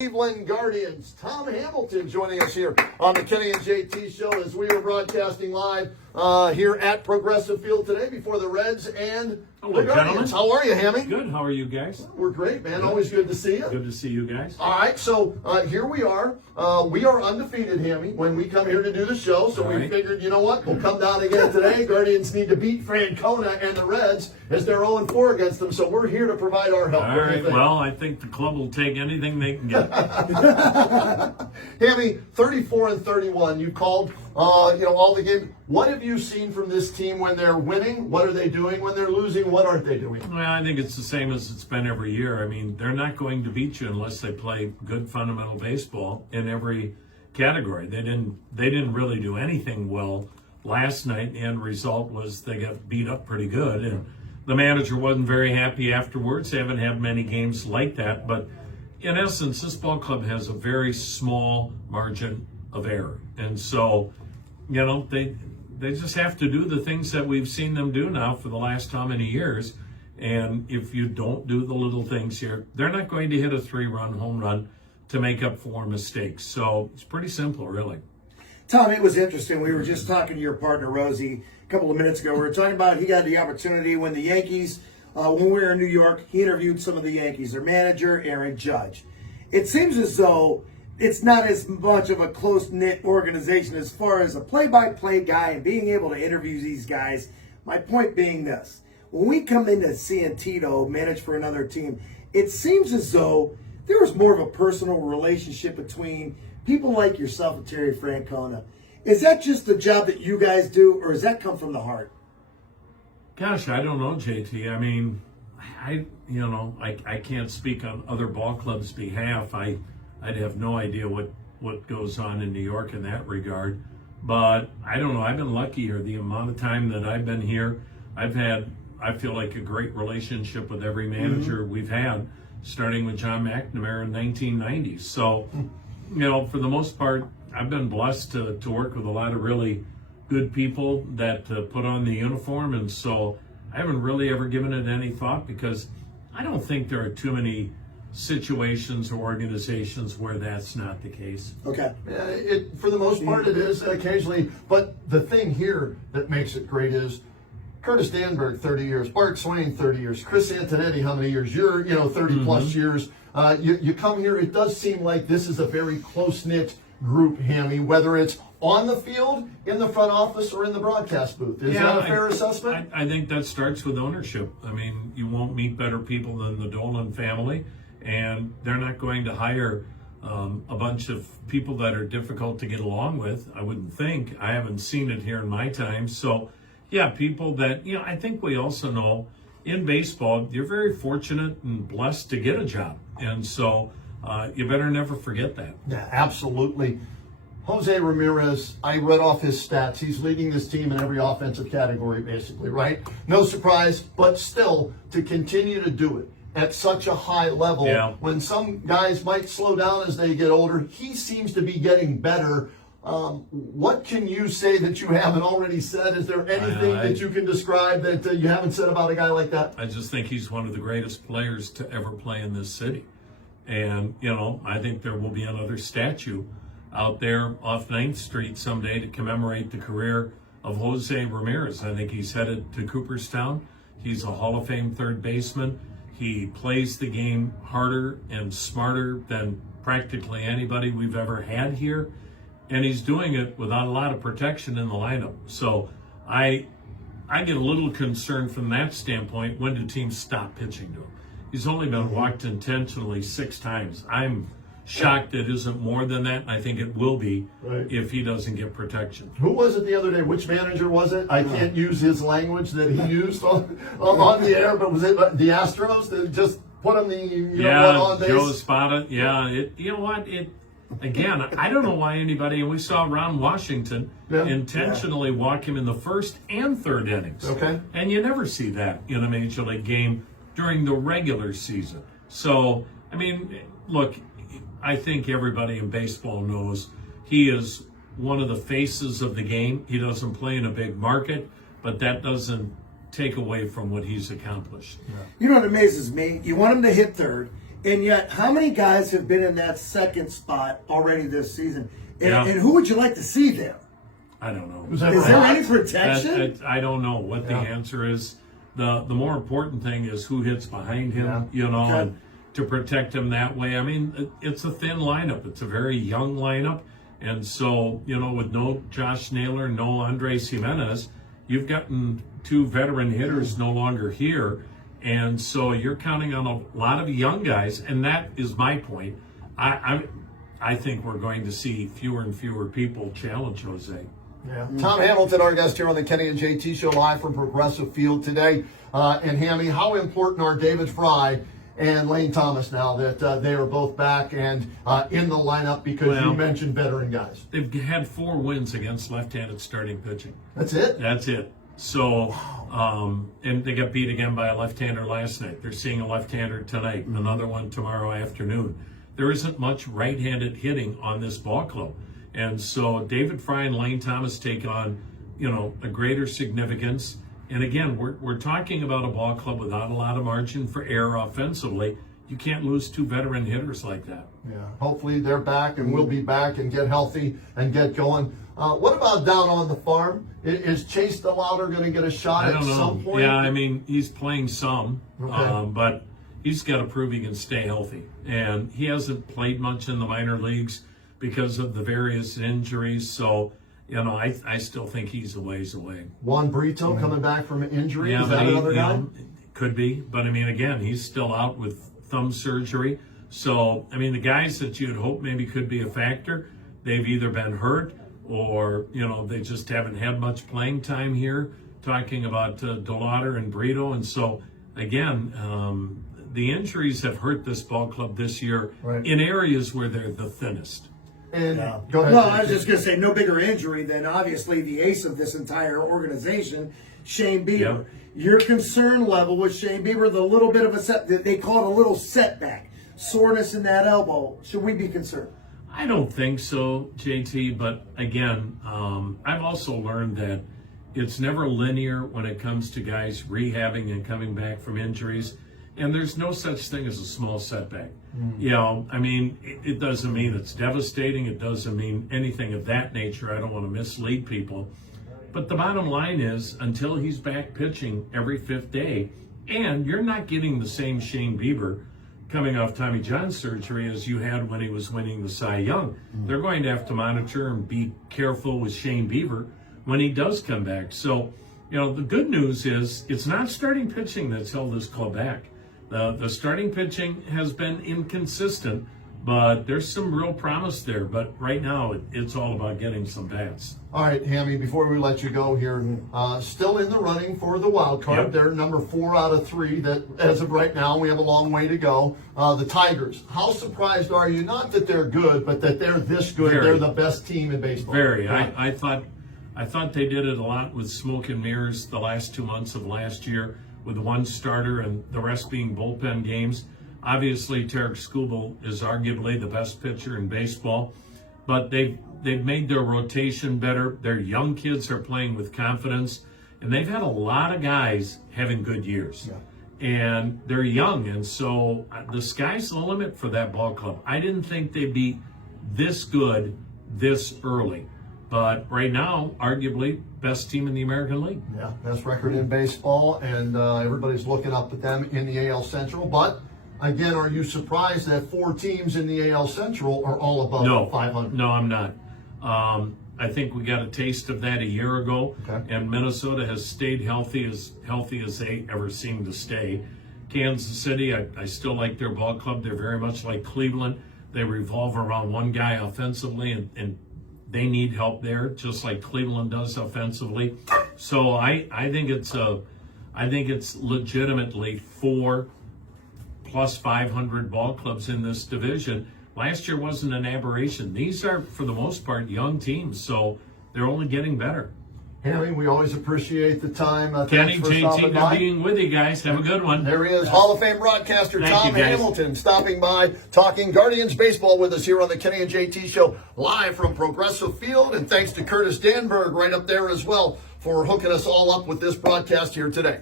Cleveland Guardians. Tom Hamilton joining us here on the Kenny and JT Show as we are broadcasting live here at Progressive Field today before the Reds and Hello, the Guardians. gentlemen. How are you, Hammy? Good. How are you guys? We're great, man. Always good to see you. Good to see you guys. All right, so here we are. We are undefeated, Hammy, when we come here to do the show. So All we right. figured, you know what? We'll come down again today. Guardians need to beat Francona and the Reds as they're 0-4 against them. So we're here to provide our help. All What do you right. think? Well, I think the club will take anything they can get. Hammy, 34-31. You called, all the games. What have you seen from this team when they're winning? What are they doing when they're losing? What aren't they doing? Well, I think it's the same as it's been every year. I mean, they're not going to beat you unless they play good fundamental baseball in every category. They didn't really do anything well last night. The end result was they got beat up pretty good, and the manager wasn't very happy afterwards. They haven't had many games like that, but in essence, this ball club has a very small margin of error, and so they just have to do the things that we've seen them do now for the last how many years. And if you don't do the little things here, they're not going to hit a 3-run home run to make up for mistakes. So it's pretty simple, really. Tom, it was interesting. We were just talking to your partner, Rosie, a couple of minutes ago. We were talking about he got the opportunity when the Yankees, when we were in New York, he interviewed some of the Yankees, their manager, Aaron Judge. It seems as though it's not as much of a close-knit organization as far as a play-by-play guy and being able to interview these guys. My point being this. When we come into seeing Tito manage for another team, it seems as though there was more of a personal relationship between people like yourself and Terry Francona. Is that just the job that you guys do, or does that come from the heart? Gosh, I don't know, JT. I mean, I can't speak on other ball clubs' behalf. I'd have no idea what goes on in New York in that regard. But I don't know. I've been lucky here. The amount of time that I've been here, I've had, I feel like, a great relationship with every manager we've had, starting with John McNamara in 1990. So, for the most part, I've been blessed to work with a lot of really good people that put on the uniform. And so I haven't really ever given it any thought because I don't think there are too many situations or organizations where that's not the case. Okay. For the most part, it is occasionally. But the thing here that makes it great is Curtis Danberg, 30 years. Bart Swain, 30 years. Chris Antonetti, how many years? You're, 30 plus years. You come here, it does seem like this is a very close-knit group, Hammy, whether it's on the field, in the front office, or in the broadcast booth. Is that a fair assessment? I think that starts with ownership. I mean, you won't meet better people than the Dolan family, and they're not going to hire a bunch of people that are difficult to get along with, I wouldn't think. I haven't seen it here in my time. So, yeah, people that, I think we also know in baseball, you're very fortunate and blessed to get a job. And so you better never forget that. Yeah, absolutely. Jose Ramirez, I read off his stats. He's leading this team in every offensive category, basically, right? No surprise, but still, to continue to do it at such a high level, when some guys might slow down as they get older, he seems to be getting better. What can you say that you haven't already said? Is there anything that you can describe that you haven't said about a guy like that? I just think he's one of the greatest players to ever play in this city. And, I think there will be another statue out there off 9th Street someday to commemorate the career of Jose Ramirez. I think he's headed to Cooperstown. He's a Hall of Fame third baseman. He plays the game harder and smarter than practically anybody we've ever had here. And he's doing it without a lot of protection in the lineup. So I get a little concerned from that standpoint. When do teams stop pitching to him? He's only been walked intentionally 6 times. I'm shocked it isn't more than that. I think it will be if he doesn't get protection. Who was it the other day? Which manager was it? I can't use his language that he used on the air, but was it the Astros that just put him on base? Joe Espada. Yeah, again, I don't know why anybody, and we saw Ron Washington intentionally walk him in the first and third innings. Okay. And you never see that in a Major League game during the regular season. So, I mean, look, I think everybody in baseball knows he is one of the faces of the game. He doesn't play in a big market, but that doesn't take away from what he's accomplished. You know what amazes me? You want him to hit third. And yet, how many guys have been in that second spot already this season? And, Yeah. and who would you like to see there? I don't know. Is that Is there right? any protection? I don't know what the Yeah. answer is. The more important thing is who hits behind him, Yeah. you know, Okay. and to protect him that way. I mean, it's a thin lineup. It's a very young lineup. And so, you know, with no Josh Naylor, no Andres Jimenez, you've gotten two veteran hitters no longer here. And so you're counting on a lot of young guys. And that is my point. I think we're going to see fewer and fewer people challenge Jose. Yeah. Tom Hamilton, our guest here on the Kenny and JT Show, live from Progressive Field today. And Hammy, how important are David Fry and Lane Thomas now that they are both back and in the lineup? Because you Well, mentioned veteran guys. They've had 4 wins against left-handed starting pitching. That's it? That's it. So, and they got beat again by a left-hander last night. They're seeing a left-hander tonight, another one tomorrow afternoon. There isn't much right-handed hitting on this ball club. And so David Fry and Lane Thomas take on, you know, a greater significance. And again, we're talking about a ball club without a lot of margin for error offensively. You can't lose 2 veteran hitters like that. Yeah. Hopefully they're back and will be back and get healthy and get going. What about down on the farm? Is Chase DeLauder going to get a shot I don't at know. some point? Yeah, I mean, he's playing some, Okay. but he's got to prove he can stay healthy. And he hasn't played much in the minor leagues because of the various injuries. So, you know, I still think he's a ways away. Juan Brito coming back from an injury. Yeah, Is but that another guy? could be. But I mean, again, he's still out with thumb surgery. So, I mean, the guys that you'd hope maybe could be a factor, they've either been hurt or, you know, they just haven't had much playing time here. Talking about DeLauder and Brito. And so, again, the injuries have hurt this ball club this year Right. in areas where they're the thinnest. And Yeah. go ahead. Well, I was JT. just going to say, no bigger injury than obviously the ace of this entire organization, Shane Bieber. Yeah. Your concern level with Shane Bieber, the little bit of they call it a little setback, soreness in that elbow. Should we be concerned? I don't think so, JT, but again, I've also learned that it's never linear when it comes to guys rehabbing and coming back from injuries. And there's no such thing as a small setback. You know, I mean, it doesn't mean it's devastating. It doesn't mean anything of that nature. I don't want to mislead people. But the bottom line is, until he's back pitching every 5th day, and you're not getting the same Shane Bieber coming off Tommy John surgery as you had when he was winning the Cy Young. They're going to have to monitor and be careful with Shane Bieber when he does come back. So, you know, the good news is it's not starting pitching that's held this club back. The starting pitching has been inconsistent, but there's some real promise there. But right now, it's all about getting some bats. All right, Hammy, before we let you go here, still in the running for the wild card. Yep. They're number 4 out of 3 that, as of right now, we have a long way to go. The Tigers, how surprised are you? Not that they're good, but that they're this good. Very. They're the best team in baseball. Very. Yeah. I thought they did it a lot with smoke and mirrors the last 2 months of last year with one starter and the rest being bullpen games. Obviously, Tarek Skubal is arguably the best pitcher in baseball, but they've made their rotation better. Their young kids are playing with confidence, and they've had a lot of guys having good years. Yeah. And they're young, and so the sky's the limit for that ball club. I didn't think they'd be this good this early. But right now, arguably, best team in the American League. Yeah, best record in baseball, and everybody's looking up at them in the AL Central. But, again, are you surprised that 4 teams in the AL Central are all above 500? No, I'm not. I think we got a taste of that a year ago, Okay. and Minnesota has stayed healthy as they ever seem to stay. Kansas City, I still like their ball club. They're very much like Cleveland. They revolve around one guy offensively, and they need help there, just like Cleveland does offensively. So I think it's legitimately 4 plus 500 ball clubs in this division. Last year wasn't an aberration. These are, for the most part, young teams, so they're only getting better. Harry, we always appreciate the time. Kenny, Thanks for stopping JT, by. good being with you guys. Have a good one. There he is, Hall of Fame broadcaster Thank Tom you, guys. Hamilton, stopping by, talking Guardians baseball with us here on the Kenny and JT Show, live from Progressive Field. And thanks to Curtis Danberg right up there as well for hooking us all up with this broadcast here today.